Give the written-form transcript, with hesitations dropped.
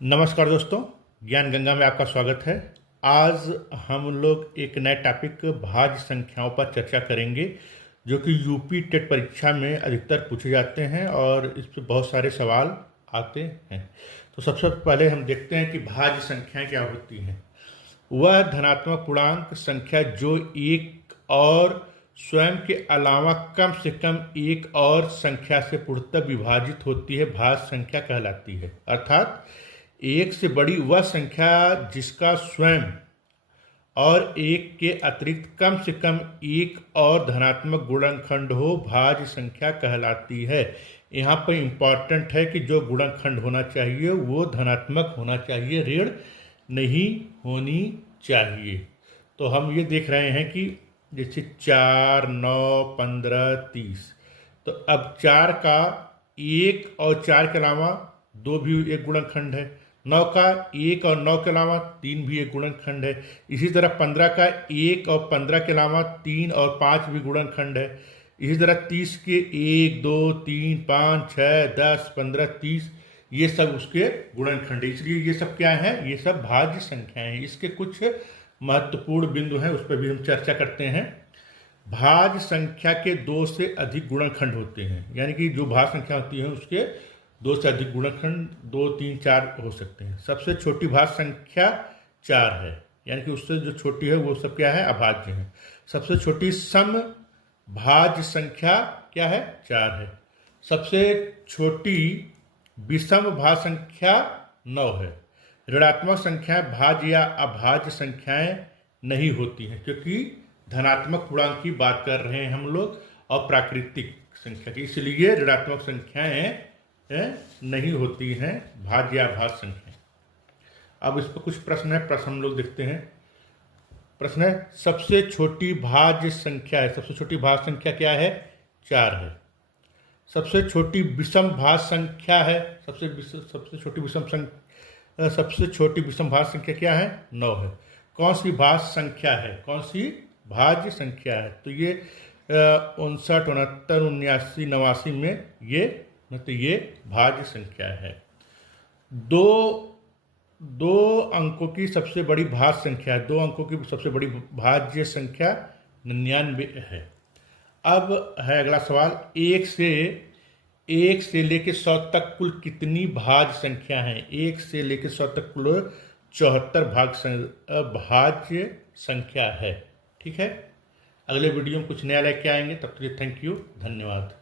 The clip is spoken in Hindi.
नमस्कार दोस्तों, ज्ञान गंगा में आपका स्वागत है। आज हम लोग एक नए टॉपिक भाज्य संख्याओं पर चर्चा करेंगे, जो कि यूपी टेट परीक्षा में अधिकतर पूछे जाते हैं और इस पर बहुत सारे सवाल आते हैं। तो सबसे पहले हम देखते हैं कि भाज्य संख्याएं क्या होती हैं। वह धनात्मक पूर्णांक संख्या जो एक और स्वयं के अलावा कम से कम एक और संख्या से पूर्णतः विभाजित होती है, भाज्य संख्या कहलाती है। अर्थात एक से बड़ी वह संख्या जिसका स्वयं और एक के अतिरिक्त कम से कम एक और धनात्मक गुणनखंड हो, भाज्य संख्या कहलाती है। यहाँ पर इम्पॉर्टेंट है कि जो गुणनखंड होना चाहिए वो धनात्मक होना चाहिए, ऋण नहीं होनी चाहिए। तो हम ये देख रहे हैं कि जैसे 4, 9, 15, 30, तो अब 4 का एक और 4 के अलावा 2 भी एक गुणनखंड है। 9 का 1 और 9 के अलावा 3 भी एक गुणनखंड है। इसी तरह 15 का 1 और 15 के अलावा 3 और 5 भी गुणनखंड है। इसी तरह 30 के 1, 2, 3, 5, 6, 10, 15, 30 ये सब उसके गुणनखंड है। इसलिए ये सब क्या है, ये सब भाज्य संख्याएं हैं। इसके कुछ महत्वपूर्ण बिंदु हैं, उस पर भी हम चर्चा करते हैं। भाज्य संख्या के 2 से अधिक गुणनखंड होते हैं, यानी कि जो भाज्य संख्या होती है उसके 2 से अधिक गुणनखंड 2, 3, 4 हो सकते हैं। सबसे छोटी भाज्य संख्या 4 है, यानी कि उससे जो छोटी है वो सब क्या है, अभाज्य है। सबसे छोटी सम भाज्य संख्या क्या है, 4 है। सबसे छोटी विषम भाज्य संख्या 9 है। ऋणात्मक संख्याएं भाज्य या अभाज्य संख्याएं नहीं होती हैं, क्योंकि धनात्मक पूर्णांक की बात कर रहे हैं हम लोग और प्राकृतिक संख्या की, इसलिए ऋणात्मक संख्याएं नहीं होती हैं, भाज्य या अभाज्य संख्या। अब इस पर कुछ प्रश्न है, प्रश्न हम लोग देखते हैं। प्रश्न है, सबसे छोटी भाज्य संख्या है, सबसे छोटी भाज्य संख्या क्या है, 4 है। सबसे छोटी विषम भाज्य संख्या है, सबसे छोटी विषम भाज्य संख्या क्या है, 9 है। कौन सी भाज्य संख्या है, कौन सी भाज्य संख्या है, तो ये 59, 69, 79, 89 में ये भाज्य संख्या है। दो अंकों की सबसे बड़ी भाज्य संख्या है, 2 अंकों की सबसे बड़ी भाज्य संख्या 99 है। अब है अगला सवाल, 1 से लेकर 100 तक कुल कितनी भाज्य संख्या है। 1 से लेकर 100 तक कुल 74 भाज्य संख्या है। ठीक है, अगले वीडियो में कुछ नया लेके आएंगे, तब तक थैंक यू, धन्यवाद।